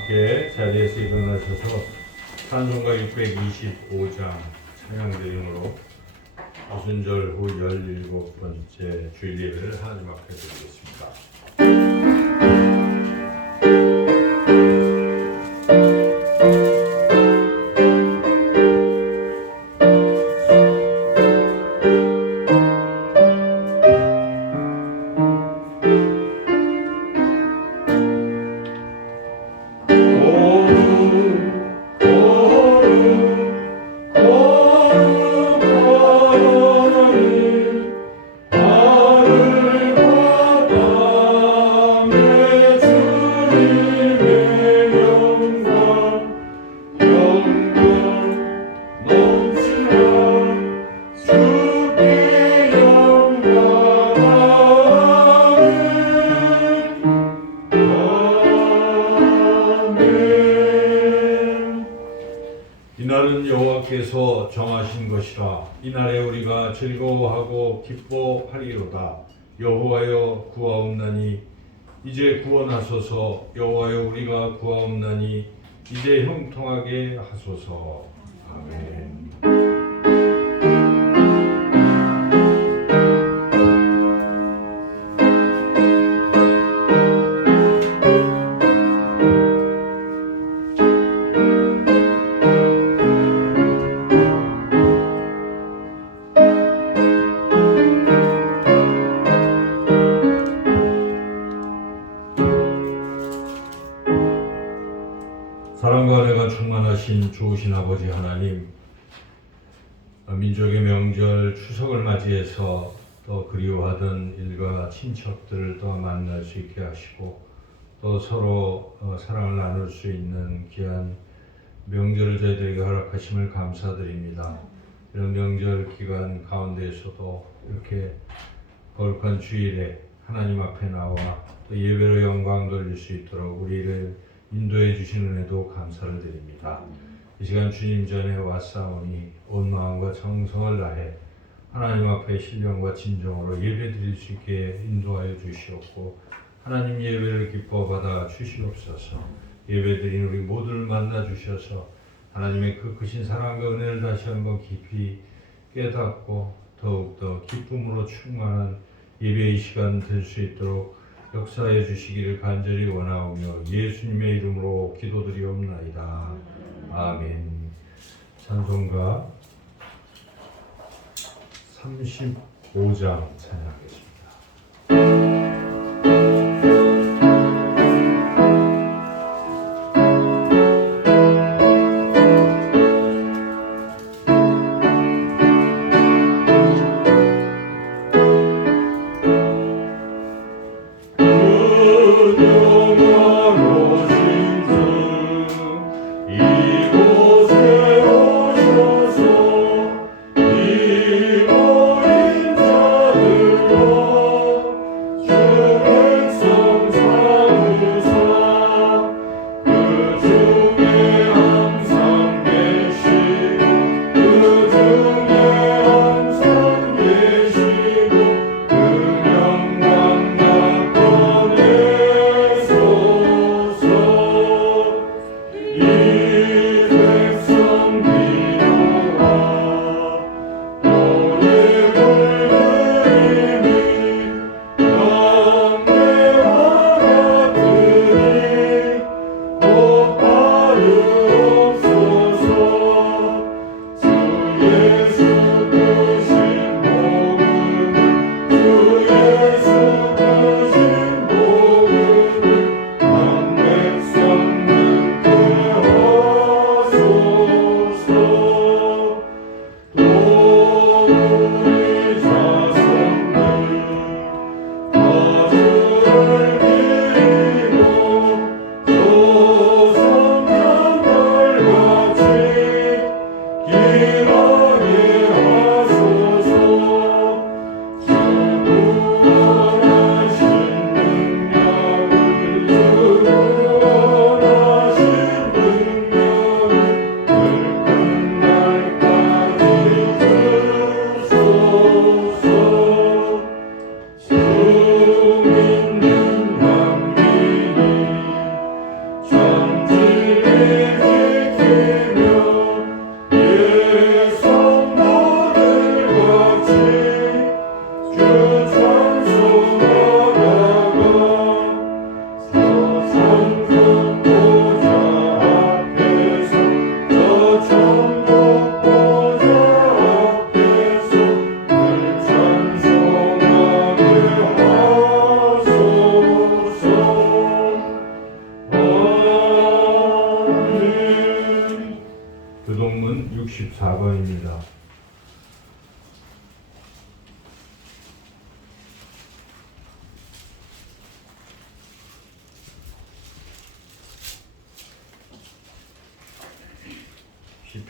함께 자리에서 일어나셔서 찬송가 625장 찬양 드림으로 오순절 후 17번째 주일 예배를 하나님 앞에 드리겠습니다. 이날은 여호와께서 정하신 것이라. 이날에 우리가 즐거워하고 기뻐하리로다. 여호와여 구하옵나니 이제 구원하소서. 여호와여 우리가 구하옵나니 이제 형통하게 하소서. 아멘. 사랑과 은혜가 충만하신 좋으신 아버지 하나님, 민족의 명절 추석을 맞이해서 또 그리워하던 일가 친척들을 또 만날 수 있게 하시고 또 서로 사랑을 나눌 수 있는 귀한 명절을 저희들에게 허락하심을 감사드립니다. 이런 명절 기간 가운데에서도 이렇게 거룩한 주일에 하나님 앞에 나와 또 예배로 영광 돌릴 수 있도록 우리를 인도해 주시는 은혜도 감사를 드립니다. 이 시간 주님 전에 왔사오니 온 마음과 정성을 다해 하나님 앞에 신령과 진정으로 예배 드릴 수 있게 인도하여 주시옵고 하나님 예배를 기뻐 받아 주시옵소서. 예배 드린 우리 모두를 만나 주셔서 하나님의 그 크신 사랑과 은혜를 다시 한번 깊이 깨닫고 더욱더 기쁨으로 충만한 예배의 시간 될 수 있도록 역사해 주시기를 간절히 원하오며 예수님의 이름으로 기도드리옵나이다. 아멘. 찬송가 35장 찬양하겠습니다. 이곳에 오셔서 이 어린 자들과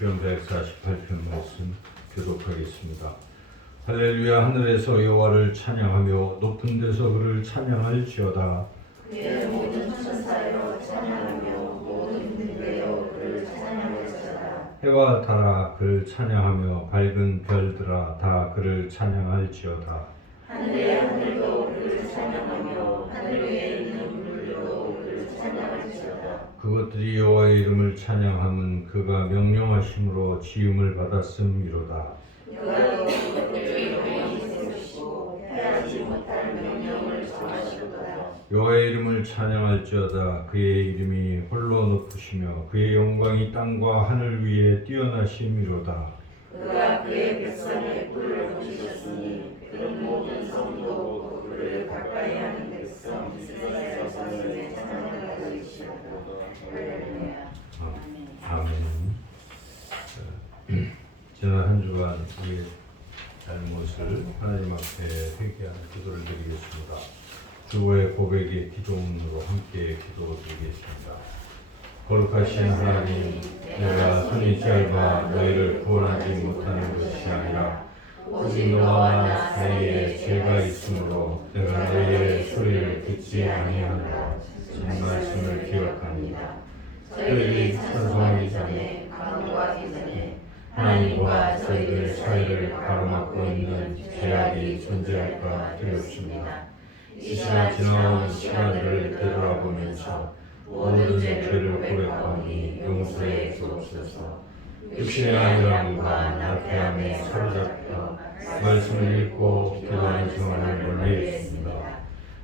시편 148편 말씀 교독하겠습니다. 할렐루야. 하늘에서 여호와를 찬양하며 높은 데서 그를 찬양할지어다. 그의 모든 천사여 찬양하며 모든 군대여 그를 찬양할지어다. 해와 달아 그를 찬양하며 밝은 별들아 다 그를 찬양할지어다. 하늘의 하늘도 그를 찬양하며 하늘 위에 있는 물들도 그를 찬양할지어다. 그것들이 여호와의 이름을 찬양함은 그가 명령하심으로 지음을 받았음이로다. 그가 그것들을 영원히 세우시고 해하지 못할 명령을 정하시도다. 여호와의 이름을 찬양할지어다. 그의 이름이 홀로 높으시며 그의 영광이 땅과 하늘 위에 뛰어나심이로다. 그가 그의 백성의 뿔을 걷으셨으니 그 모든 성도 그를 가까이 하는 백성 이스라엘 자손의 찬양을 드리시고 할렐루야. 아멘. 지난 한 주간 우리의 잘못을 하나님 앞에 회개하는 기도를 드리겠습니다. 주의 고백의 기도문으로 함께 기도드리겠습니다. 거룩하신 하나님, 내가 손이 짧아 너희를 구원하지 못하는 것이 아니라 오직 너와 나 사이에 죄가 있으므로 내가 너희의 소리를 듣지 아니하노라. 이 말씀을 기억합니다. 저희들이 찬송하기 전에 감동하기 전에 하나님과 저희들 사이를 가로막고 있는 죄악이 존재할까 두렵습니다. 이 시간 지나온 시간들을 되돌아보면서 모든 죄를 고백하니 용서해 주옵소서. 육신의 안일함과 나태함에 사로잡혀 말씀을 읽고 기도하는 생활을 멀리했습니다.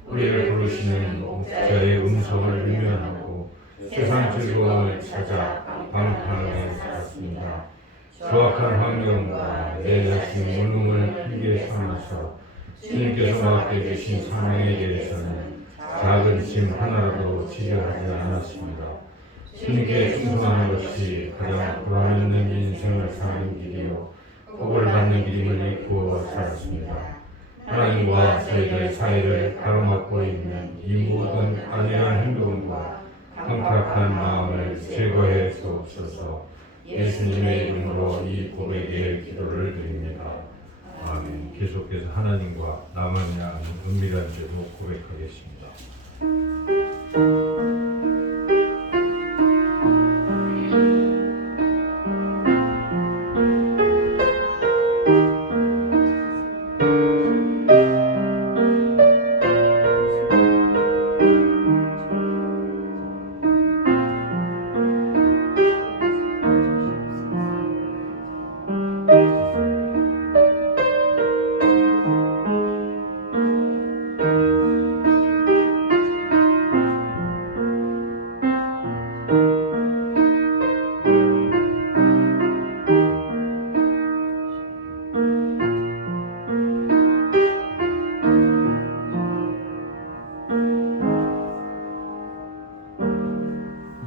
우리를 부르시는 목자의 음성을 외면하고 세상 즐거움을 찾아 방탕하게 살았습니다. 조악한 환경과 내 자신의 무능을 핑계 삼아서 주님께서 맡겨주신 사명에 대해서는 작은 짐 하나라도 지려 하지 않았습니다. 주님께 충성하는 것이 가장 보람 있는 인생을 사는 길이요 복을 받는 길임을 잊고 살았습니다. 하나님과 저희들 사이를 가로막고 있는 이 모든 안일한 행동과 강팍한 마음을 제거해 주옵소서. 예수님의 이름으로 이 고백의 기도를 드립니다. 아멘. 계속해서 하나님과 나만이 아는 은밀한 죄도 고백하겠습니다.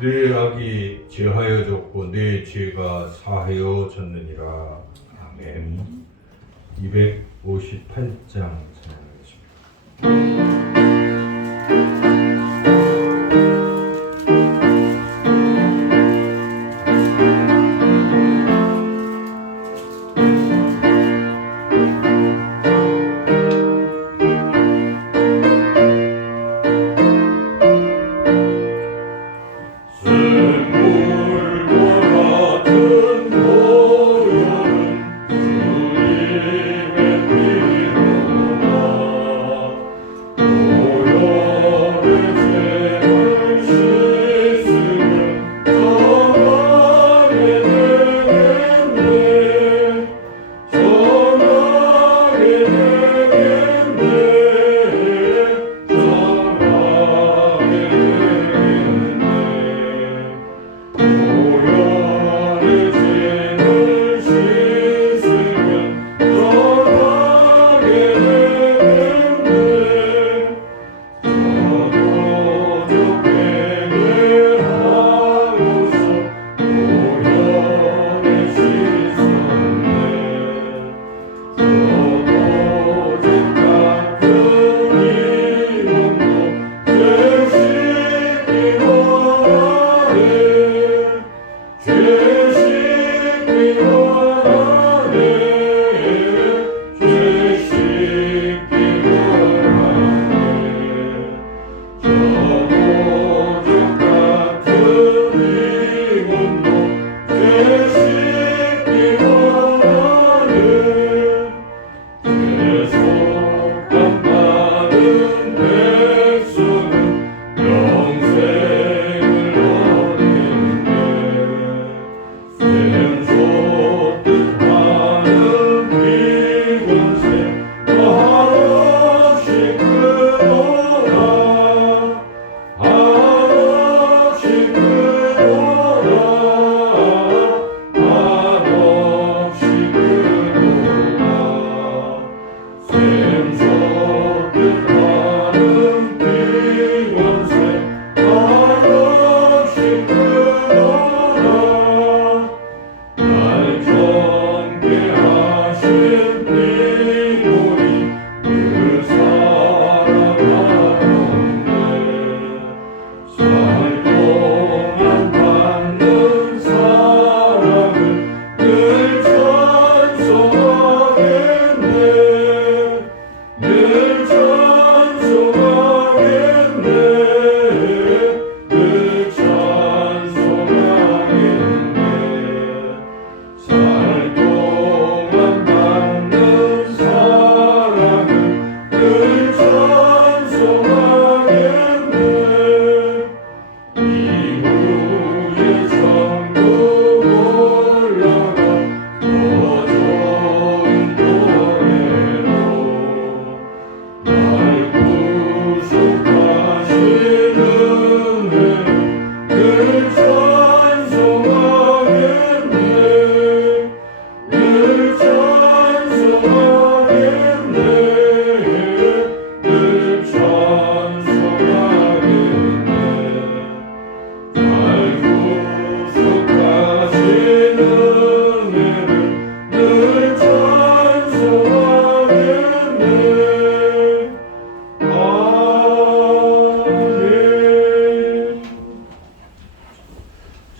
내 악이 제하여졌고 내 죄가 사하여졌느니라. 아멘. 258장 찬양하겠습니다. 샘물과 같은 고요는 주님의 피로다.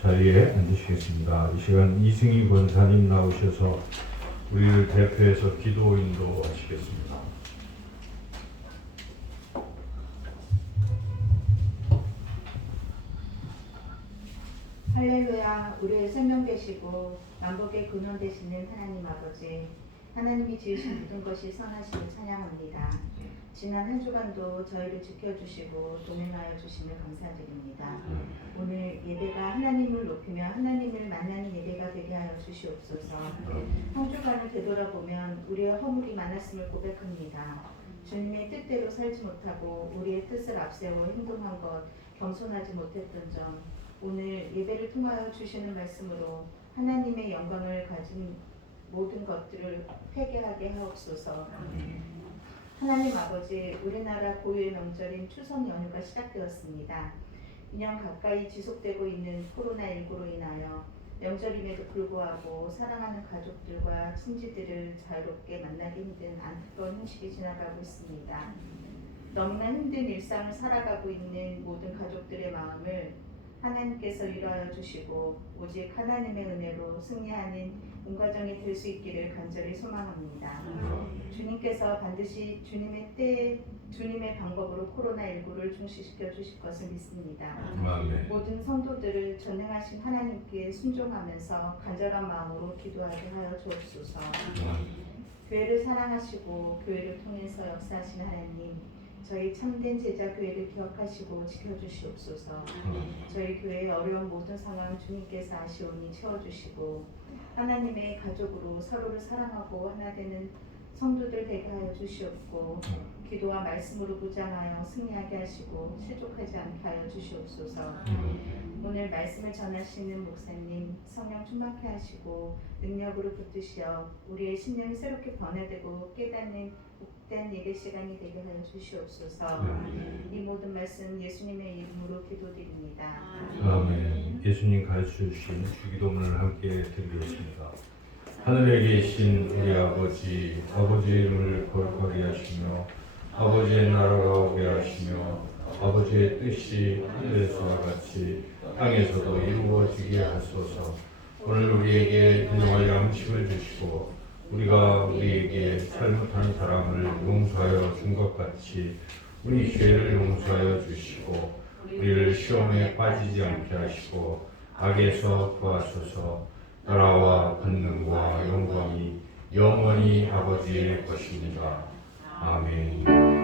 자리에 앉으시겠습니다. 이 시간 이승희 권사님 나오셔서 우리를 대표해서 기도 인도하시겠습니다. 할렐루야. 우리의 생명 되시고 만복의 근원 되시는 하나님 아버지, 하나님이 지으신 모든 것이 선하심을 찬양합니다. 지난 한 주간도 저희를 지켜주시고 동행하여 주심을 감사드립니다. 오늘 예배가 하나님을 높이며 하나님을 만나는 예배가 되게 하여 주시옵소서. 한 주간을 되돌아보면 우리의 허물이 많았음을 고백합니다. 주님의 뜻대로 살지 못하고 우리의 뜻을 앞세워 행동한 것, 겸손하지 못했던 점, 오늘 예배를 통하여 주시는 말씀으로 하나님의 영광을 가진 모든 것들을 회개하게 하옵소서. 하나님 아버지, 우리나라 고유의 명절인 추석 연휴가 시작되었습니다. 2년 가까이 지속되고 있는 코로나19로 인하여 명절임에도 불구하고 사랑하는 가족들과 친지들을 자유롭게 만나기 힘든 안타까운 현실이 지나가고 있습니다. 너무나 힘든 일상을 살아가고 있는 모든 가족들의 마음을 하나님께서 위로하여 주시고 오직 하나님의 은혜로 승리하는 온 가정이 될 수 있기를 간절히 소망합니다. 주님께서 반드시 주님의 때에 주님의 방법으로 코로나19를 종식시켜 주실 것을 믿습니다. 아멘. 모든 성도들을 전능하신 하나님께 순종하면서 간절한 마음으로 기도하게 하여 주옵소서. 교회를 사랑하시고 교회를 통해서 역사하신 하나님, 저희 참된 제자 교회를 기억하시고 지켜주시옵소서. 저희 교회의 어려운 모든 상황 주님께서 아시오니 채워주시고 하나님의 가족으로 서로를 사랑하고 하나 되는 성도들 되게 하여 주시옵고 기도와 말씀으로 무장하여 승리하게 하시고 실족하지 않게 하여 주시옵소서. 오늘 말씀을 전하시는 목사님 성령 충만케 하시고 능력으로 붙드시어 우리의 심령이 새롭게 변화되고 깨닫는 복된 예배 시간이 되게 하여 주시옵소서. 이 모든 말씀 예수님의 이름으로 기도드립니다. 아멘. 예수님 가르쳐주신 주기도문을 함께 드리겠습니다. 하늘에 계신 우리 아버지, 아버지의 이름을 거룩하게 하시며 아버지의 나라가 오게 하시며 아버지의 뜻이 하늘에서와 같이 땅에서도 이루어지게 하소서. 오늘 우리에게 일용할 양식을 주시고 우리가 우리에게 잘못한 사람을 용서하여 준 것 같이 우리 죄를 용서하여 주시고 시험에 빠지지 않게 하시고 악에서 구하소서. 나라와 권능과 영광이 영원히 아버지의 것입니다. 아멘.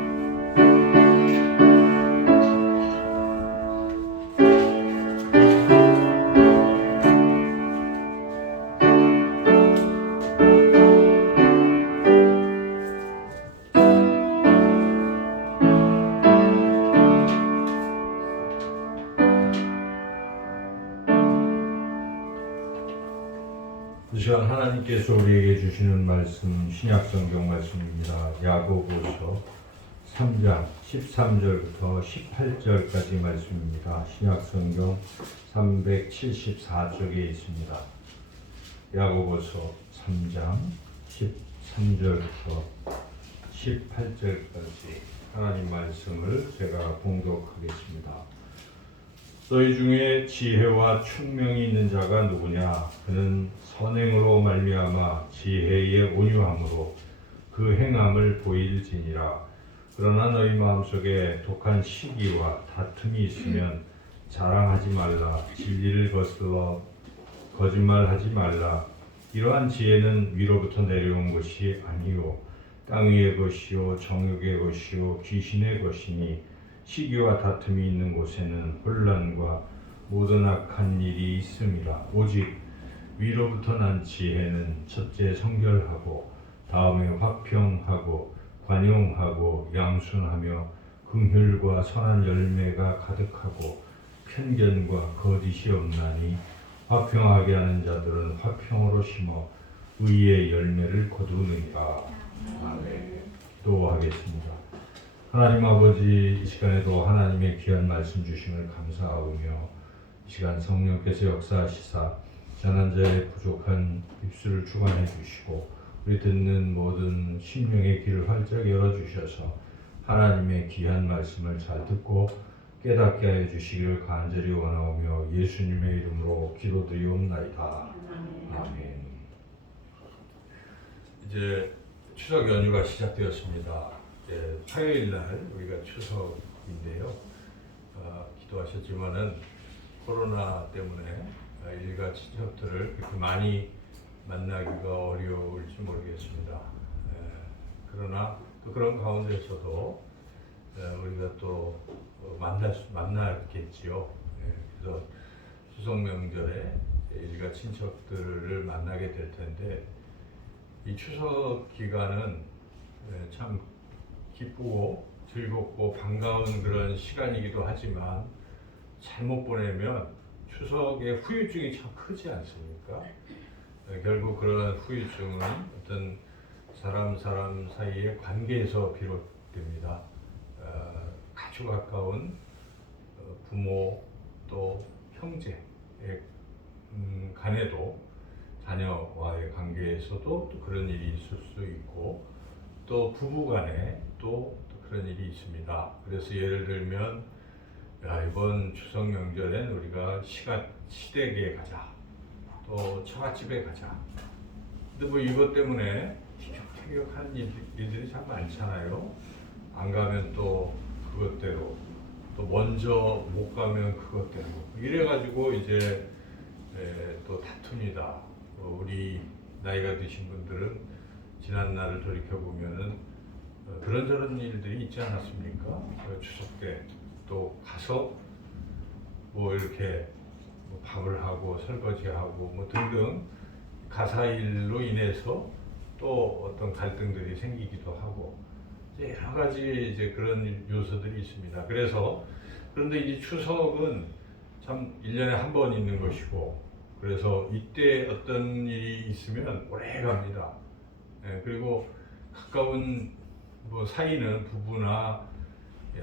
이 시간 하나님께서 우리에게 주시는 말씀 신약성경 말씀입니다. 야고보서 3장 13절부터 18절까지 말씀입니다. 신약성경 374쪽에 있습니다. 야고보서 3장 13절부터 18절까지 하나님 말씀을 제가 봉독하겠습니다. 너희 중에 지혜와 총명이 있는 자가 누구냐? 그는 선행으로 말미암아 지혜의 온유함으로 그 행함을 보일지니라. 그러나 너희 마음속에 독한 시기와 다툼이 있으면 자랑하지 말라. 진리를 거슬러 거짓말하지 말라. 이러한 지혜는 위로부터 내려온 것이 아니요 땅 위의 것이요 정욕의 것이요 귀신의 것이니 시기와 다툼이 있는 곳에는 혼란과 모든 악한 일이 있음이라. 오직 위로부터 난 지혜는 첫째 성결하고 다음에 화평하고 관용하고 양순하며 긍휼과 선한 열매가 가득하고 편견과 거짓이 없나니 화평하게 하는 자들은 화평으로 심어 의의 열매를 거두느니라. 아멘. 기도하겠습니다. 하나님 아버지, 이 시간에도 하나님의 귀한 말씀 주심을 감사하오며 이 시간 성령께서 역사하시사 전한 자의 부족한 입술을 주관해 주시고 우리 듣는 모든 심령의 귀를 활짝 열어주셔서 하나님의 귀한 말씀을 잘 듣고 깨닫게 하여 주시기를 간절히 원하오며 예수님의 이름으로 기도드리옵나이다. 아멘. 이제 추석 연휴가 시작되었습니다. 화요일 날 우리가 추석인데요. 기도하셨지만은 코로나 때문에 일가 친척들을 그렇게 많이 만나기가 어려울지 모르겠습니다. 그러나 또 그런 가운데서도 우리가 또 만나겠지요. 그래서 추석 명절에 일가 친척들을 만나게 될 텐데 이 추석 기간은 참 기쁘고 즐겁고 반가운 그런 시간이기도 하지만 잘못 보내면 추석의 후유증이 참 크지 않습니까? 결국 그런 후유증은 어떤 사람 사이의 관계에서 비롯됩니다. 아주 가까운 부모 또 형제 간에도 자녀와의 관계에서도 또 그런 일이 있을 수 있고 또 부부 간에 또 그런 일이 있습니다. 그래서 예를 들면 이번 추석 명절엔 우리가 시댁에 가자, 또 처갓집에 가자. 근데 뭐 이것 때문에 티격태격한 일들이 참 많잖아요. 안 가면 또 그것대로, 또 먼저 못 가면 그것대로 이래가지고 이제 또 다툽니다. 우리 나이가 드신 분들은 지난 날을 돌이켜 보면은 그런저런 일들이 있지 않았습니까? 추석 때 또 가서 뭐 이렇게 뭐 밥을 하고 설거지하고 뭐 등등 가사일로 인해서 또 어떤 갈등들이 생기기도 하고 여러 가지 이제 그런 요소들이 있습니다. 그런데 이제 추석은 참 1년에 한 번 있는 것이고 그래서 이때 어떤 일이 있으면 오래 갑니다. 그리고 가까운 뭐 사이는 부부나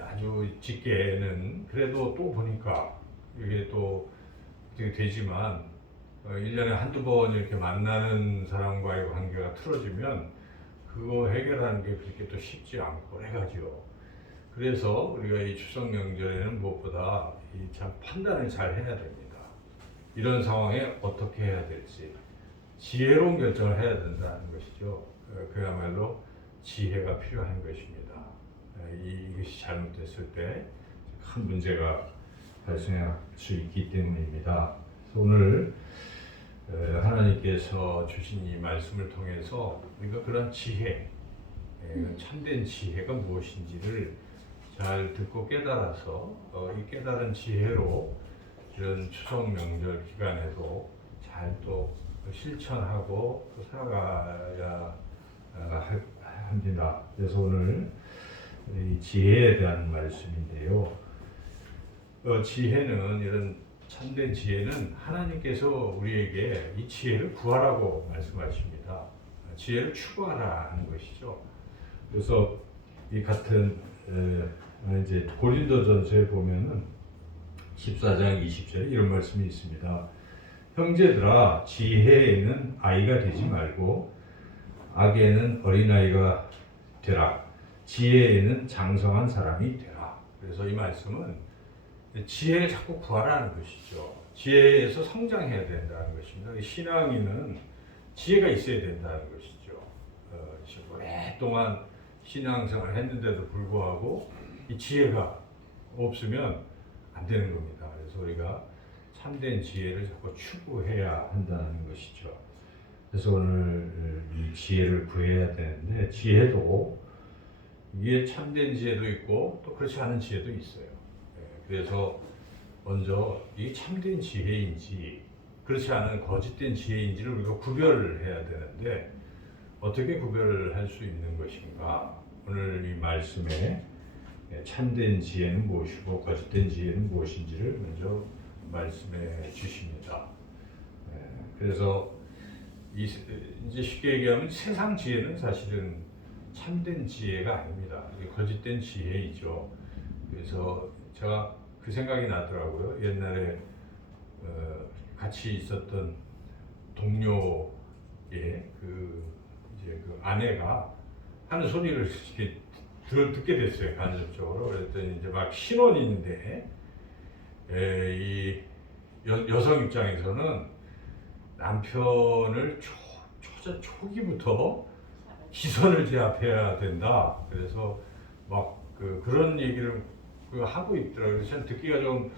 아주 직계는 그래도 또 보니까 이게 또 되지만 1년에 한두 번 이렇게 만나는 사람과의 관계가 틀어지면 그거 해결하는 게 그렇게 또 쉽지 않고 해가지고 그래서 우리가 이 추석 명절에는 무엇보다 참 판단을 잘 해야 됩니다. 이런 상황에 어떻게 해야 될지 지혜로운 결정을 해야 된다는 것이죠. 그야말로 지혜가 필요한 것입니다. 이것이 잘못됐을 때 큰 문제가 발생할 수 있기 때문입니다. 그래서 오늘 하나님께서 주신 이 말씀을 통해서 우리가 그런 지혜, 참된 지혜가 무엇인지를 잘 듣고 깨달아서 이 깨달은 지혜로 이런 추석 명절 기간에도 잘 또 실천하고 또 살아가야 합니다. 그래서 오늘 이 지혜에 대한 말씀인데요. 지혜는 이런 참된 지혜는 하나님께서 우리에게 이 지혜를 구하라고 말씀하십니다. 지혜를 추구하라 하는 것이죠. 그래서 이 같은 이제 고린도전서에 보면은 14장 20절에 이런 말씀이 있습니다. 형제들아, 지혜에는 아이가 되지 말고 악에는 어린아이가 되라. 지혜에는 장성한 사람이 되라. 그래서 이 말씀은 지혜를 자꾸 구하라는 것이죠. 지혜에서 성장해야 된다는 것입니다. 신앙인은 지혜가 있어야 된다는 것이죠. 오랫동안 신앙생활을 했는데도 불구하고 이 지혜가 없으면 안 되는 겁니다. 그래서 우리가 참된 지혜를 자꾸 추구해야 한다는 것이죠. 그래서 오늘 이 지혜를 구해야 되는데, 지혜도 이게 참된 지혜도 있고 또 그렇지 않은 지혜도 있어요. 그래서 먼저 이 참된 지혜인지 그렇지 않은 거짓된 지혜인지를 우리가 구별을 해야 되는데, 어떻게 구별을 할 수 있는 것인가? 오늘 이 말씀에 참된 지혜는 무엇이고 거짓된 지혜는 무엇인지를 먼저 말씀해 주십니다. 그래서 이제 쉽게 얘기하면 세상 지혜는 사실은 참된 지혜가 아닙니다. 거짓된 지혜이죠. 그래서 제가 그 생각이 나더라고요. 옛날에 같이 있었던 동료의 그 아내가 하는 소리를 이렇게 듣게 됐어요. 간접적으로. 그랬더니 이제 막 신혼인데 이 여성 입장에서는 남편을 초기부터 기선을 제압해야 된다. 그래서 막 그런 얘기를 하고 있더라고요. 그래서 저는 듣기가 좀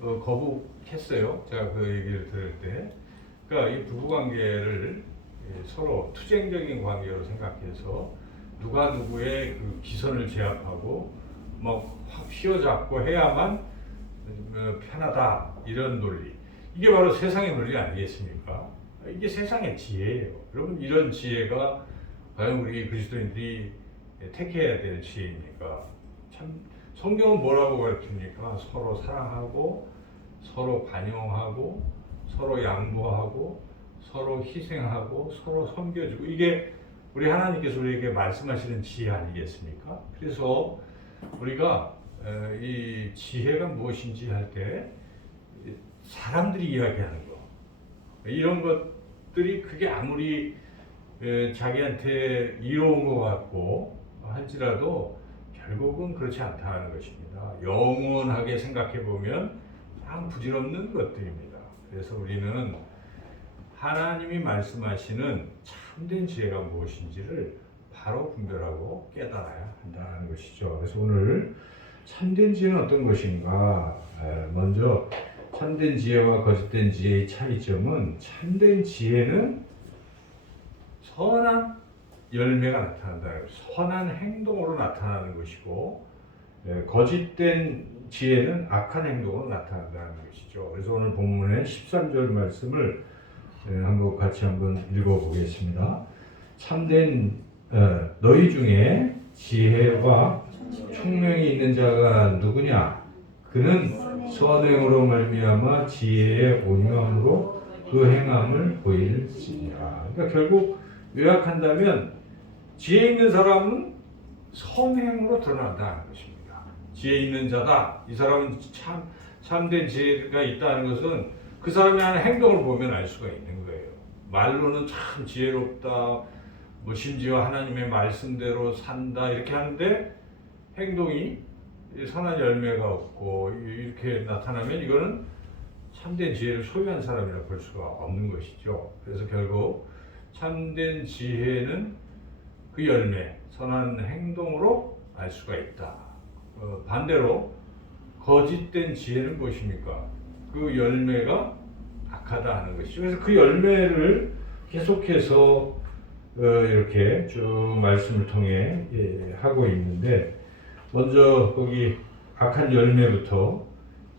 거북했어요. 제가 그 얘기를 들을 때. 그러니까 이 부부관계를 서로 투쟁적인 관계로 생각해서 누가 누구의 그 기선을 제압하고 확 휘어잡고 해야만 편하다, 이런 논리. 이게 바로 세상의 논리 아니겠습니까? 이게 세상의 지혜예요. 여러분, 이런 지혜가 과연 우리 그리스도인들이 택해야 될 지혜입니까? 참 성경은 뭐라고 가르칩니까? 서로 사랑하고 서로 관용하고 서로 양보하고 서로 희생하고 서로 섬겨주고, 이게 우리 하나님께서 우리에게 말씀하시는 지혜 아니겠습니까? 그래서 우리가 이 지혜가 무엇인지 할 때 사람들이 이야기하는 거, 이런 것들이 그게 아무리 자기한테 이로운 것 같고 할지라도 결국은 그렇지 않다는 것입니다. 영원하게 생각해 보면 참 부질없는 것들입니다. 그래서 우리는 하나님이 말씀하시는 참된 지혜가 무엇인지를 바로 분별하고 깨달아야 한다는 것이죠. 그래서 오늘 참된 지혜는 어떤 것인가? 먼저 참된 지혜와 거짓된 지혜의 차이점은, 참된 지혜는 선한 열매가 나타난다는 것이죠. 선한 행동으로 나타나는 것이고, 거짓된 지혜는 악한 행동으로 나타난다는 것이죠. 그래서 오늘 본문의 13절 말씀을 같이 한번 읽어보겠습니다. 참된 너희 중에 지혜와 총명이 있는 자가 누구냐? 그는 선행으로 말미암아 지혜의 온유함으로 그 행함을 보일지니라. 그러니까 결국 요약한다면 지혜 있는 사람은 선행으로 드러난다는 것입니다. 지혜 있는 자다. 이 사람은 참된 지혜가 있다는 것은 그 사람이 하는 행동을 보면 알 수가 있는 거예요. 말로는 참 지혜롭다, 심지어 하나님의 말씀대로 산다, 이렇게 하는데 행동이 선한 열매가 없고 이렇게 나타나면 이거는 참된 지혜를 소유한 사람이라 볼 수가 없는 것이죠. 그래서 결국 참된 지혜는 그 열매, 선한 행동으로 알 수가 있다. 반대로 거짓된 지혜는 무엇입니까? 그 열매가 악하다 하는 것이죠. 그래서 그 열매를 계속해서 이렇게 쭉 말씀을 통해 하고 있는데, 먼저 거기 악한 열매부터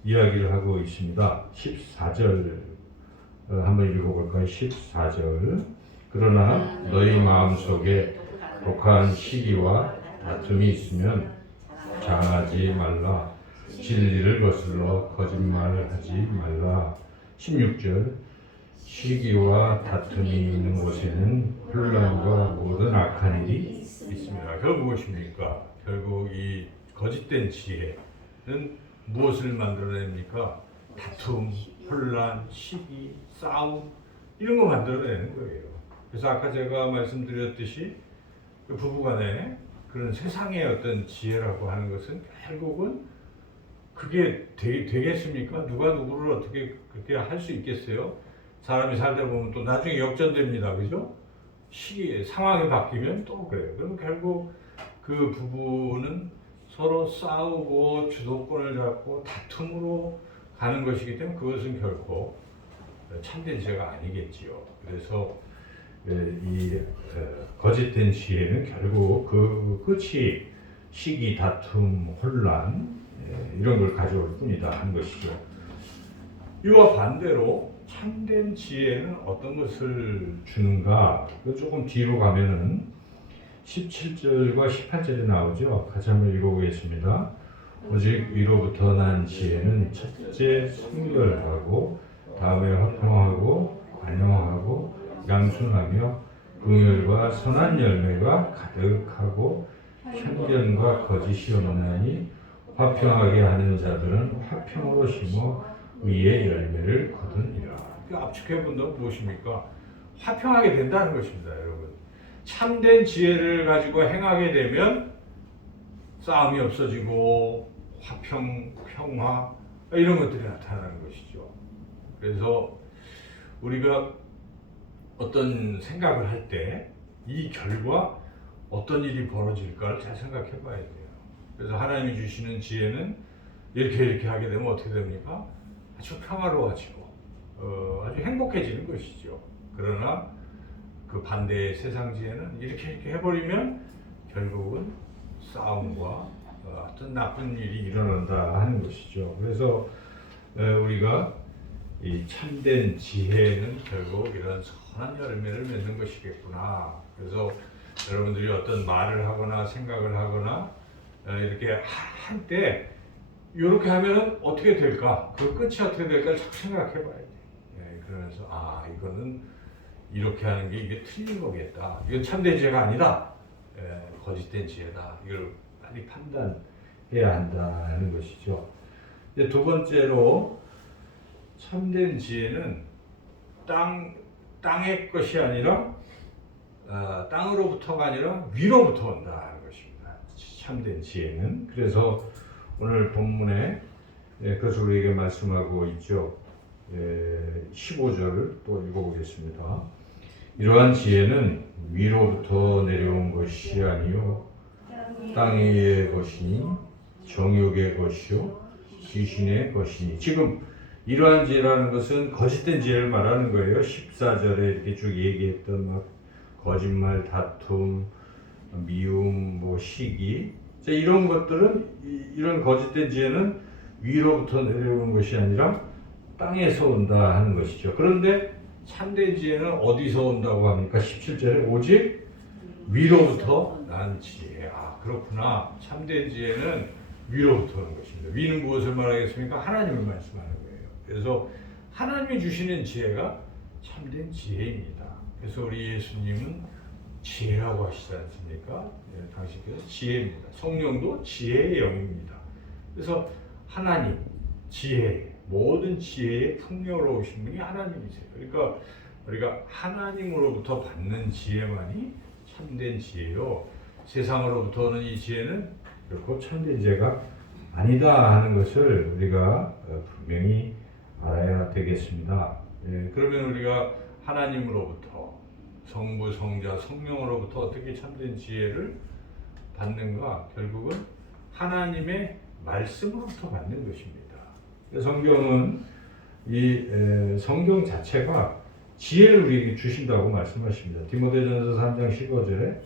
이야기를 하고 있습니다. 14절 한번 읽어볼까요? 14절. 그러나 너희 마음속에 독한 시기와 다툼이 있으면 장하지 말라. 진리를 거슬러 거짓말하지 말라. 16절. 시기와 다툼이 있는 곳에는 혼란과 모든 악한 일이 있습니다. 결국 무엇입니까? 결국 이 거짓된 지혜는 무엇을 만들어냅니까? 다툼, 혼란, 시기, 싸움, 이런 거 만들어내는 거예요. 그래서 아까 제가 말씀드렸듯이 그 부부간에 그런 세상의 어떤 지혜라고 하는 것은 결국은 그게 되겠습니까? 누가 누구를 어떻게 그렇게 할 수 있겠어요? 사람이 살다 보면 또 나중에 역전됩니다. 그죠? 시기에 상황이 바뀌면 또 그래요. 그럼 결국 그 부부는 서로 싸우고 주도권을 잡고 다툼으로 가는 것이기 때문에 그것은 결코 참된 지혜가 아니겠지요. 그래서 이 거짓된 지혜는 결국 그 끝이 시기, 다툼, 혼란 이런 걸 가져올 뿐이다 하는 것이죠. 이와 반대로 참된 지혜는 어떤 것을 주는가? 조금 뒤로 가면은 17절과 18절에 나오죠. 같이 한번 읽어보겠습니다. 오직 위로부터 난 지혜는 첫째 순결하고 다음에 화평하고 관용하고 양순하며 긍휼과 선한 열매가 가득하고 편견과 거짓이 없나니 화평하게 하는 자들은 화평으로 심어 의의 열매를 거두니라. 압축해 본다면 무엇입니까? 화평하게 된다는 것입니다, 여러분. 참된 지혜를 가지고 행하게 되면 싸움이 없어지고 화평, 평화 이런 것들이 나타나는 것이죠. 그래서 우리가 어떤 생각을 할 때 이 결과 어떤 일이 벌어질까를 잘 생각해 봐야 돼요. 그래서 하나님이 주시는 지혜는 이렇게 하게 되면 어떻게 됩니까? 아주 평화로워지고 아주 행복해지는 것이죠. 그러나 그 반대의 세상 지혜는 이렇게 해버리면 결국은 싸움과 어떤 나쁜 일이 일어난다 하는 것이죠. 그래서 우리가 이 참된 지혜는 결국 이런 선한 열매를 맺는 것이겠구나. 그래서 여러분들이 어떤 말을 하거나 생각을 하거나 이렇게 할 때 이렇게 하면 어떻게 될까? 그 끝이 어떻게 될까를 자꾸 생각해 봐야 돼. 그러면서 이거는 이렇게 하는 게 이게 틀린 거겠다. 이건 참된 지혜가 아니다. 거짓된 지혜다. 이걸 빨리 판단해야 한다는 것이죠. 이제 두 번째로 참된 지혜는 땅의 것이 아니라 땅으로부터가 아니라 위로부터 온다는 것입니다. 참된 지혜는. 그래서 오늘 본문에 그것을 우리에게 말씀하고 있죠. 15절을 또 읽어보겠습니다. 이러한 지혜는 위로부터 내려온 것이 아니요 땅의 것이니 정욕의 것이요 귀신의 것이니. 지금 이러한 지혜라는 것은 거짓된 지혜를 말하는 거예요. 14절에 이렇게 쭉 얘기했던 막 거짓말, 다툼, 미움, 시기, 이런 것들은, 이런 거짓된 지혜는 위로부터 내려오는 것이 아니라 땅에서 온다 하는 것이죠. 그런데 참된 지혜는 어디서 온다고 합니까? 17절에 오직 위로부터 난 지혜. 그렇구나. 참된 지혜는 위로부터 오는 것입니다. 위는 무엇을 말하겠습니까? 하나님을 말씀하는 거예요. 그래서 하나님이 주시는 지혜가 참된 지혜입니다. 그래서 우리 예수님은 지혜라고 하시지 않습니까? 당신께서 지혜입니다. 성령도 지혜의 영입니다. 그래서 하나님, 지혜, 모든 지혜의 풍요로우신 분이 하나님이세요. 그러니까 우리가 하나님으로부터 받는 지혜만이 참된 지혜요. 세상으로부터 오는 이 지혜는 결코 참된 지혜가 아니다 하는 것을 우리가 분명히 알아야 되겠습니다. 그러면 우리가 하나님으로부터 성부, 성자, 성령으로부터 어떻게 참된 지혜를 받는가? 결국은 하나님의 말씀으로부터 받는 것입니다. 성경은 이 성경 자체가 지혜를 우리에게 주신다고 말씀하십니다. 디모데전서 3장 15절에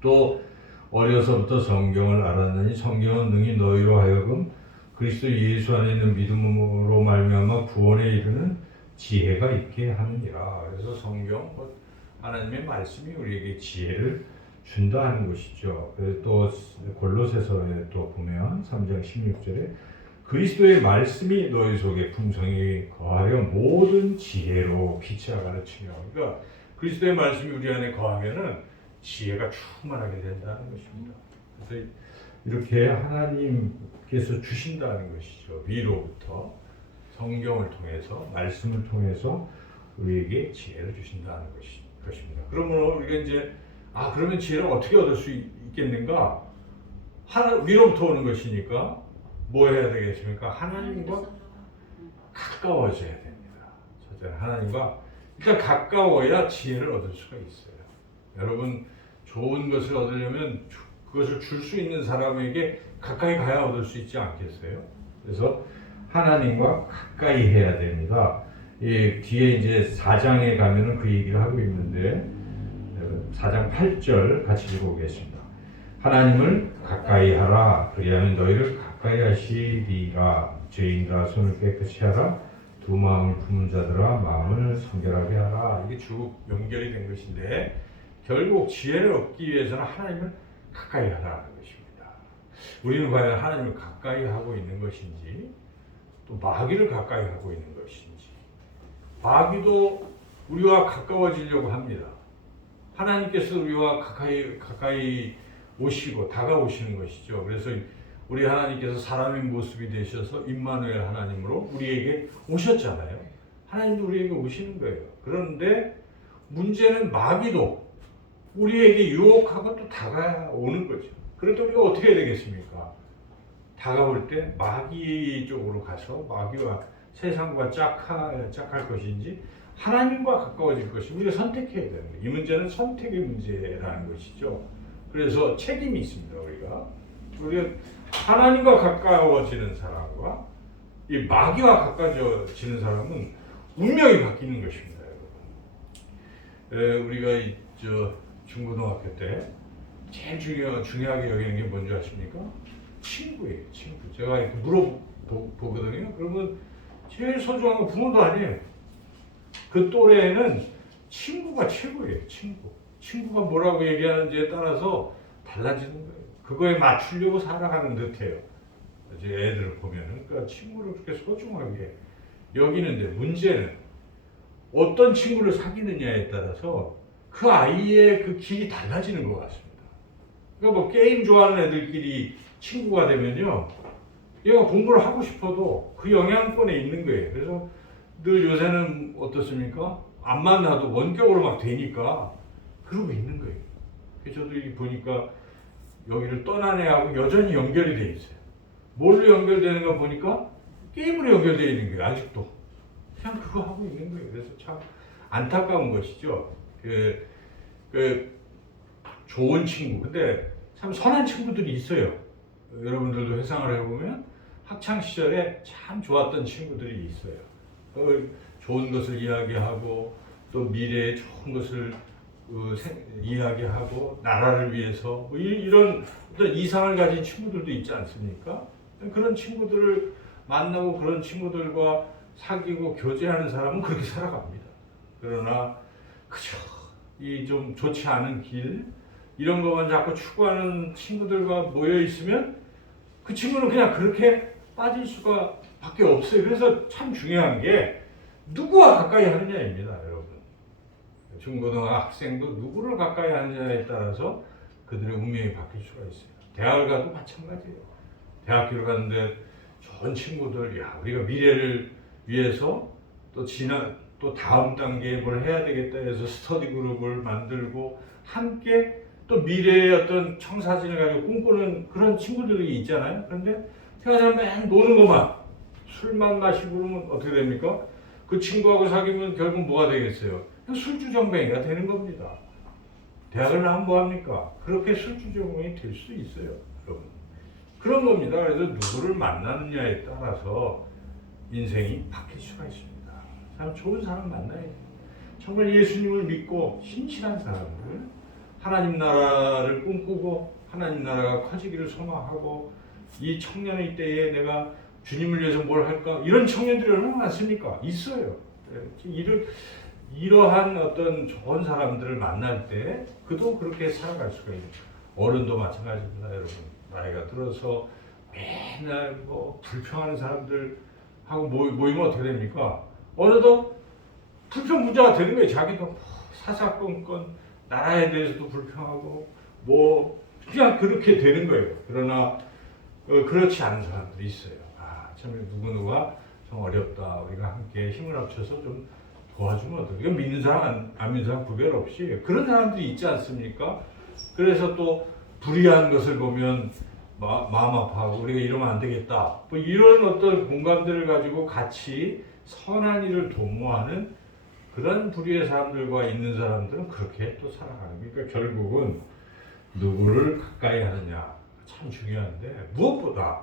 또 어려서부터 성경을 알았느니 성경은 능히 너희로 하여금 그리스도 예수 안에 있는 믿음으로 말미암아 구원에 이르는 지혜가 있게 하느니라. 그래서 성경, 하나님의 말씀이 우리에게 지혜를 준다 하는 것이죠. 그래서 또 골로새서에 또 보면 3장 16절에 그리스도의 말씀이 너희 속에 풍성히 거하여 모든 지혜로 피치아 가르치며, 그러니까 그리스도의 말씀이 우리 안에 거하면은 지혜가 충만하게 된다는 것입니다. 그래서 이렇게 하나님께서 주신다는 것이죠. 위로부터 성경을 통해서, 말씀을 통해서 우리에게 지혜를 주신다는 것입니다. 그러면 우리가 이제 그러면 지혜를 어떻게 얻을 수 있겠는가? 위로부터 오는 것이니까 뭐 해야 되겠습니까? 하나님과 가까워져야 됩니다. 첫째는 하나님과 일단 가까워야 지혜를 얻을 수가 있어요. 여러분, 좋은 것을 얻으려면 그것을 줄 수 있는 사람에게 가까이 가야 얻을 수 있지 않겠어요? 그래서 하나님과 가까이 해야 됩니다. 이 뒤에 이제 4장에 가면은 그 얘기를 하고 있는데 4장 8절 같이 읽어보겠습니다. 하나님을 가까이 하라. 그리하면 너희를 가까이 하시리라. 죄인들아 손을 깨끗이 하라. 두 마음을 품은 자들아 마음을 성결하게 하라. 이게 쭉 연결이 된 것인데 결국 지혜를 얻기 위해서는 하나님을 가까이 하라는 것입니다. 우리는 과연 하나님을 가까이 하고 있는 것인지 또 마귀를 가까이 하고 있는 것인지. 마귀도 우리와 가까워지려고 합니다. 하나님께서 우리와 가까이 오시고 다가오시는 것이죠. 그래서 우리 하나님께서 사람의 모습이 되셔서 임마누엘 하나님으로 우리에게 오셨잖아요. 하나님도 우리에게 오시는 거예요. 그런데 문제는 마귀도 우리에게 유혹하고 또 다가오는 거죠. 그럴 때 우리가 어떻게 해야 되겠습니까? 다가올 때 마귀 쪽으로 가서 마귀와 세상과 짝할 것인지 하나님과 가까워질 것인지 우리가 선택해야 되는 거예요. 이 문제는 선택의 문제라는 것이죠. 그래서 책임이 있습니다. 우리가 하나님과 가까워지는 사람과 이 마귀와 가까워지는 사람은 운명이 바뀌는 것입니다, 여러분. 우리가 중고등학교 때 제일 중요하게 여기는 게 뭔지 아십니까? 친구예요, 친구. 제가 이렇게 물어보거든요. 그러면 제일 소중한 건 부모도 아니에요. 그 또래에는 친구가 최고예요, 친구. 친구가 뭐라고 얘기하는지에 따라서 달라지는 거예요. 그거에 맞추려고 살아가는 듯해요. 이제 애들을 보면은. 그러니까 친구를 그렇게 소중하게 여기는데 문제는 어떤 친구를 사귀느냐에 따라서 그 아이의 그 길이 달라지는 것 같습니다. 그러니까 뭐 게임 좋아하는 애들끼리 친구가 되면요, 얘가 공부를 하고 싶어도 그 영향권에 있는 거예요. 그래서 늘 요새는 어떻습니까? 안 만나도 원격으로 막 되니까 그러고 있는 거예요. 저도 보니까 여기를 떠난 애하고 여전히 연결이 돼 있어요. 뭘로 연결되는가 보니까 게임으로 연결되어 있는 거예요. 아직도. 그냥 그거 하고 있는 거예요. 그래서 참 안타까운 것이죠. 좋은 친구. 근데 참 선한 친구들이 있어요. 여러분들도 회상을 해보면 학창 시절에 참 좋았던 친구들이 있어요. 좋은 것을 이야기하고 또 미래에 좋은 것을 이야기하고 나라를 위해서 이런 어떤 이상을 가진 친구들도 있지 않습니까? 그런 친구들을 만나고 그런 친구들과 사귀고 교제하는 사람은 그렇게 살아갑니다. 그러나 그저 이 좀 좋지 않은 길 이런 것만 자꾸 추구하는 친구들과 모여 있으면 그 친구는 그냥 그렇게 빠질 수가 밖에 없어요. 그래서 참 중요한 게 누구와 가까이 하느냐입니다, 여러분. 중고등학생도 누구를 가까이 하느냐에 따라서 그들의 운명이 바뀔 수가 있어요. 대학을 가도 마찬가지예요. 대학교를 갔는데 좋은 친구들, 우리가 미래를 위해서 또 다음 단계에 뭘 해야 되겠다 해서 스터디 그룹을 만들고 함께 또 미래의 어떤 청사진을 가지고 꿈꾸는 그런 친구들이 있잖아요. 그런데 그냥 맨 노는 것만, 술만 마시고 그러면 어떻게 됩니까? 그 친구하고 사귀면 결국 뭐가 되겠어요? 술주정뱅이가 되는 겁니다. 대학을 나면 뭐합니까? 그렇게 술주정뱅이 될 수 있어요, 여러분. 그런 겁니다. 그래서 누구를 만나느냐에 따라서 인생이 바뀔 수가 있습니다. 참 좋은 사람 만나야 돼요. 정말 예수님을 믿고 신실한 사람들, 하나님 나라를 꿈꾸고 하나님 나라가 커지기를 소망하고 이 청년의 때에 내가 주님을 위해서 뭘 할까? 이런 청년들이 얼마나 많습니까? 있어요. 이러한 어떤 좋은 사람들을 만날 때 그도 그렇게 살아갈 수가 있는. 어른도 마찬가지입니다, 여러분. 나이가 들어서 맨날 뭐 불평하는 사람들하고 모이면 어떻게 됩니까? 어느덧 불평부자가 되는 거예요. 자기도 사사건건 나라에 대해서도 불평하고 뭐 그냥 그렇게 되는 거예요. 그러나 그렇지 않은 사람들이 있어요. 참 누구누가 좀 어렵다. 우리가 함께 힘을 합쳐서 좀 도와주면 어떨까? 이건 믿는 사람 안 믿는 사람 구별 없이 그런 사람들이 있지 않습니까? 그래서 또 불의한 것을 보면 마음 아파하고 우리가 이러면 안 되겠다. 뭐 이런 어떤 공감대를 가지고 같이 선한 일을 도모하는 그런 부류의 사람들과 있는 사람들은 그렇게 또 살아가는 거예요. 그러니까 결국은 누구를 가까이 하느냐 참 중요한데 무엇보다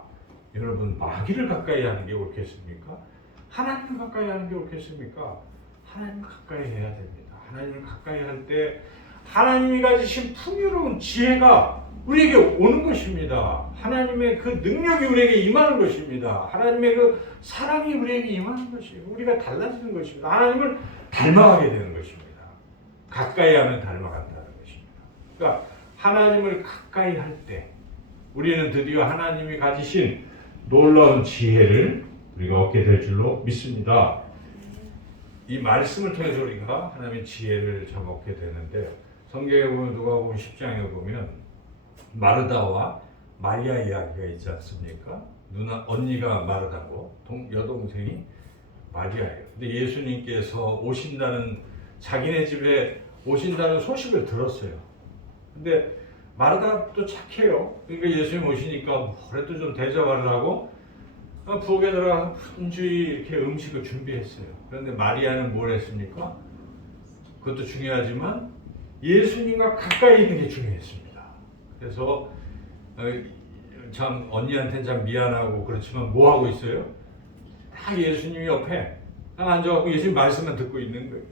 여러분 마귀를 가까이 하는 게 옳겠습니까? 하나님을 가까이 하는 게 옳겠습니까? 하나님을 가까이 해야 됩니다. 하나님을 가까이 할 때 하나님이 가지신 풍요로운 지혜가 우리에게 오는 것입니다. 하나님의 그 능력이 우리에게 임하는 것입니다. 하나님의 그 사랑이 우리에게 임하는 것이에요. 우리가 달라지는 것입니다. 하나님을 닮아가게 되는 것입니다. 가까이 하면 닮아간다는 것입니다. 그러니까 하나님을 가까이 할 때 우리는 드디어 하나님이 가지신 놀라운 지혜를 우리가 얻게 될 줄로 믿습니다. 이 말씀을 통해서 우리가 하나님의 지혜를 참 얻게 되는데 성경에 보면 누가복음 10장에 보면 마르다와 마리아 이야기가 있지 않습니까? 언니가 마르다고 여동생이 마리아예요. 근데 예수님께서 자기네 집에 오신다는 소식을 들었어요. 근데 마르다도 착해요. 그러니까 예수님 오시니까 그래도 좀 대접하려고 부엌에 들어가서 분주히 이렇게 음식을 준비했어요. 그런데 마리아는 뭘 했습니까? 그것도 중요하지만 예수님과 가까이 있는 게 중요했습니다. 그래서 참 언니한테는 참 미안하고 그렇지만 뭐 하고 있어요? 딱 예수님 옆에 딱 앉아갖고 예수님 말씀만 듣고 있는 거예요.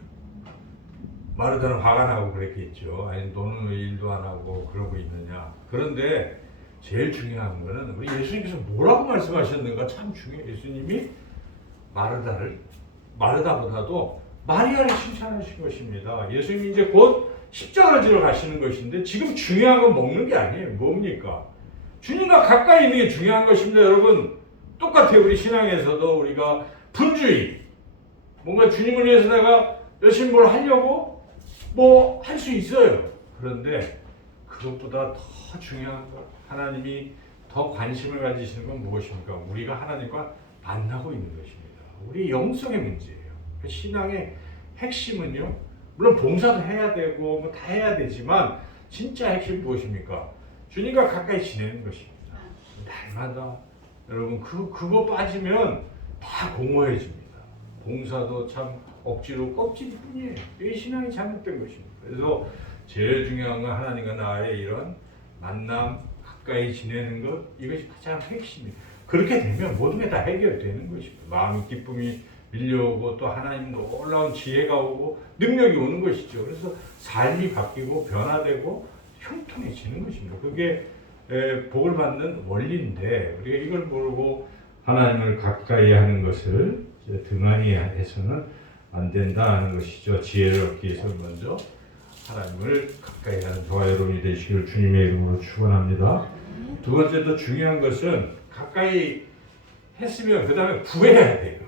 마르다는 화가 나고 그랬겠죠. 아니 너는 왜 일도 안 하고 그러고 있느냐. 그런데 제일 중요한 거는 우리 예수님께서 뭐라고 말씀하셨는가 참 중요해요. 예수님이 마르다보다도 마리아를 칭찬하신 것입니다. 예수님이 이제 곧 십자가를 지러 가시는 것인데 지금 중요한 건 먹는 게 아니에요. 뭡니까? 주님과 가까이 있는 게 중요한 것입니다. 여러분 똑같아요. 우리 신앙에서도 우리가 분주히 뭔가 주님을 위해서 내가 열심히 뭘 하려고 뭐 할 수 있어요. 그런데 그것보다 더 중요한 것 하나님이 더 관심을 가지시는 건 무엇입니까? 우리가 하나님과 만나고 있는 것입니다. 우리 영성의 문제예요. 신앙의 핵심은요. 물론 봉사도 해야 되고 뭐 다 해야 되지만 진짜 핵심 무엇입니까? 주님과 가까이 지내는 것입니다. 날마다 여러분 그거 빠지면 다 공허해집니다. 봉사도 참 억지로 껍질뿐이에요. 이 신앙이 잘못된 것입니다. 그래서 제일 중요한 건 하나님과 나의 이런 만남 가까이 지내는 것 이것이 가장 핵심입니다. 그렇게 되면 모든 게 다 해결되는 것입니다. 마음의 기쁨이 밀려오고 또 하나님 놀라운 지혜가 오고 능력이 오는 것이죠. 그래서 삶이 바뀌고 변화되고 형통해지는 것입니다. 그게 복을 받는 원리인데 우리가 이걸 모르고 하나님을 가까이 하는 것을 등한히 해서는 안 된다는 것이죠. 지혜를 얻기 위해서 먼저 하나님을 가까이 하는 저와 여러분이 되시기를 주님의 이름으로 축원합니다. 두 번째도 중요한 것은 가까이 했으면 그 다음에 구해야 돼요.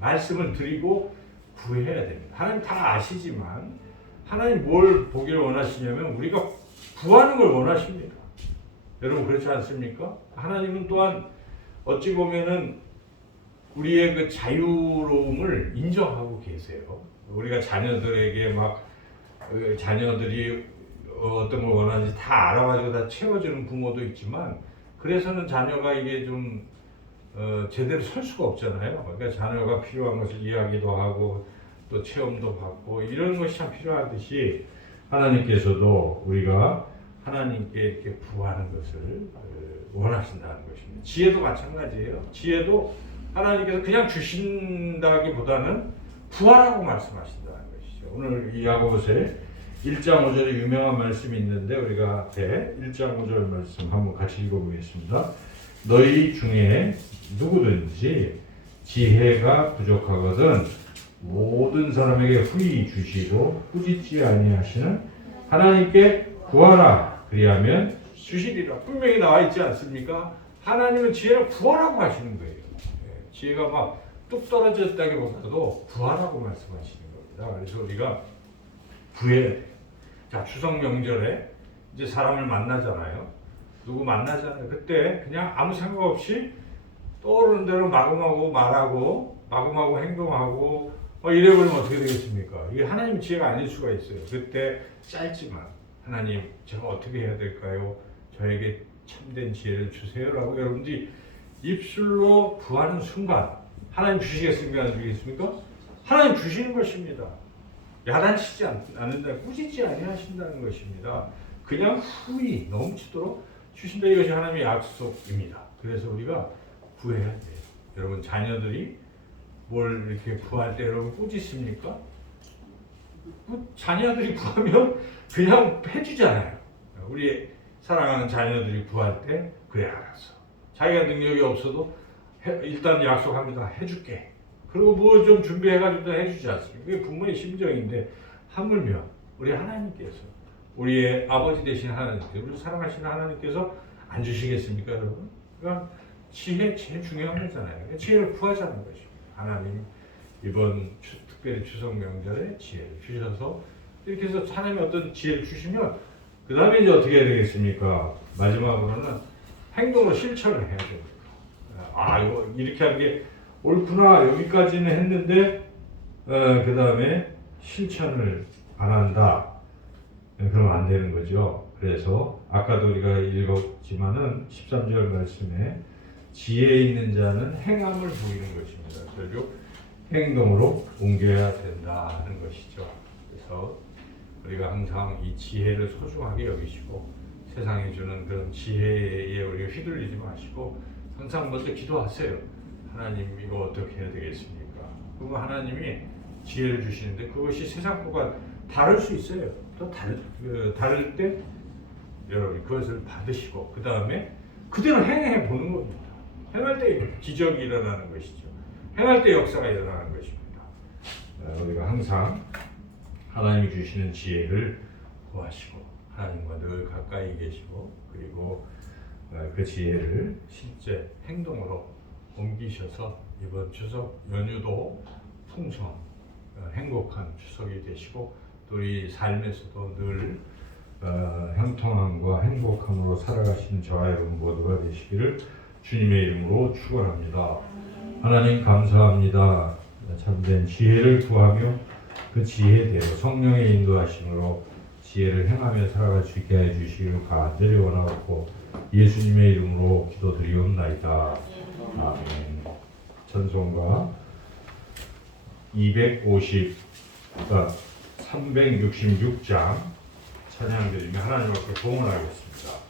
말씀을 드리고 구해야 됩니다. 하나님 다 아시지만 하나님 뭘 보기를 원하시냐면 우리가 구하는 걸 원하십니다. 여러분 그렇지 않습니까? 하나님은 또한 어찌 보면은 우리의 그 자유로움을 인정하고 계세요. 우리가 자녀들에게 자녀들이 어떤 걸 원하는지 다 알아가지고 다 채워주는 부모도 있지만 그래서는 자녀가 이게 좀 제대로 설 수가 없잖아요. 그러니까 자녀가 필요한 것을 이야기도 하고 또 체험도 받고 이런 것이 참 필요하듯이 하나님께서도 우리가 하나님께 이렇게 구하는 것을 원하신다는 것입니다. 지혜도 마찬가지예요. 지혜도 하나님께서 그냥 주신다기보다는 부활하고 말씀하신다는 것이죠. 오늘 이 야고보서에 1장 5절에 유명한 말씀이 있는데 우리가 앞에 1장 5절 말씀 한번 같이 읽어보겠습니다. 너희 중에 누구든지 지혜가 부족하거든 모든 사람에게 후히 주시고 꾸짖지 아니하시는 하나님께 구하라 그리하면 주시리라. 분명히 나와 있지 않습니까? 하나님은 지혜를 구하라고 하시는 거예요. 지혜가 막 뚝 떨어졌다기보다도 구하라고 말씀하시는 겁니다. 그래서 우리가 구해야 돼요. 자, 추석 명절에 이제 사람을 만나잖아요. 누구 만나잖아요. 그때 그냥 아무 생각 없이 떠오르는 대로 마구마구 말하고 마구마구 행동하고 이래버리면 어떻게 되겠습니까? 이게 하나님 지혜가 아닐 수가 있어요. 그때 짧지만 하나님 제가 어떻게 해야 될까요? 저에게 참된 지혜를 주세요라고 여러분들이 입술로 구하는 순간 하나님 주시겠습니까? 안 주시겠습니까? 하나님 주시는 것입니다. 야단치지 않는다, 꾸짖지 아니하신다는 것입니다. 그냥 후히 넘치도록 주신다. 이것이 하나님의 약속입니다. 그래서 우리가 구해야 돼요. 여러분 자녀들이 뭘 이렇게 구할 때 여러분 꾸짖습니까? 자녀들이 구하면 그냥 해주잖아요. 우리 사랑하는 자녀들이 구할 때 그래 알았어. 자기가 능력이 없어도 일단 약속합니다. 해줄게. 그리고 뭐 좀 준비해가지고 해주지 않습니까? 그게 부모의 심정인데 하물며 우리 하나님께서 우리의 아버지 되신 하나님께서 우리 사랑하시는 하나님께서 안 주시겠습니까 여러분? 그러니까 지혜 제일 중요한 거잖아요. 지혜를 구하자는 것입니다. 하나님 이번 특별히 추석 명절에 지혜를 주셔서 이렇게 해서 하나님이 어떤 지혜를 주시면 그 다음에 이제 어떻게 해야 되겠습니까? 마지막으로는 행동으로 실천을 해야 됩니다. 이거 이렇게 하는 게 옳구나 여기까지는 했는데 그 다음에 실천을 안 한다. 그러면 안 되는 거죠. 그래서 아까도 우리가 읽었지만은 13절 말씀에 지혜 있는 자는 행함을 보이는 것입니다. 결국 행동으로 옮겨야 된다는 것이죠. 그래서 우리가 항상 이 지혜를 소중하게 여기시고 세상에 주는 그런 지혜에 우리가 휘둘리지 마시고 항상 먼저 기도하세요. 하나님 이거 어떻게 해야 되겠습니까? 그러면 하나님이 지혜를 주시는데 그것이 세상 것과 다를 수 있어요. 또 다를 때 여러분 그것을 받으시고 그 다음에 그대로 행해 보는 겁니다. 행할 때 기적이 일어나는 것이죠. 행할 때 역사가 일어나는 것입니다. 우리가 항상 하나님이 주시는 지혜를 구하시고 하나님과 늘 가까이 계시고 그리고 그 지혜를 실제 행동으로 옮기셔서 이번 추석 연휴도 풍성 행복한 추석이 되시고 또 우리 삶에서도 늘 형통함과 행복함으로 살아가시는 저와 여러분 모두가 되시기를 주님의 이름으로 축원합니다. 하나님 감사합니다. 참된 지혜를 구하며 그 지혜대로 성령의 인도하심으로 지혜를 행하며 살아갈 수 있게 해주시기를 간절히 원하고 예수님의 이름으로 기도드리옵나이다. 아멘. 찬송가 366장 찬양드리며 하나님 앞에 봉헌하겠습니다.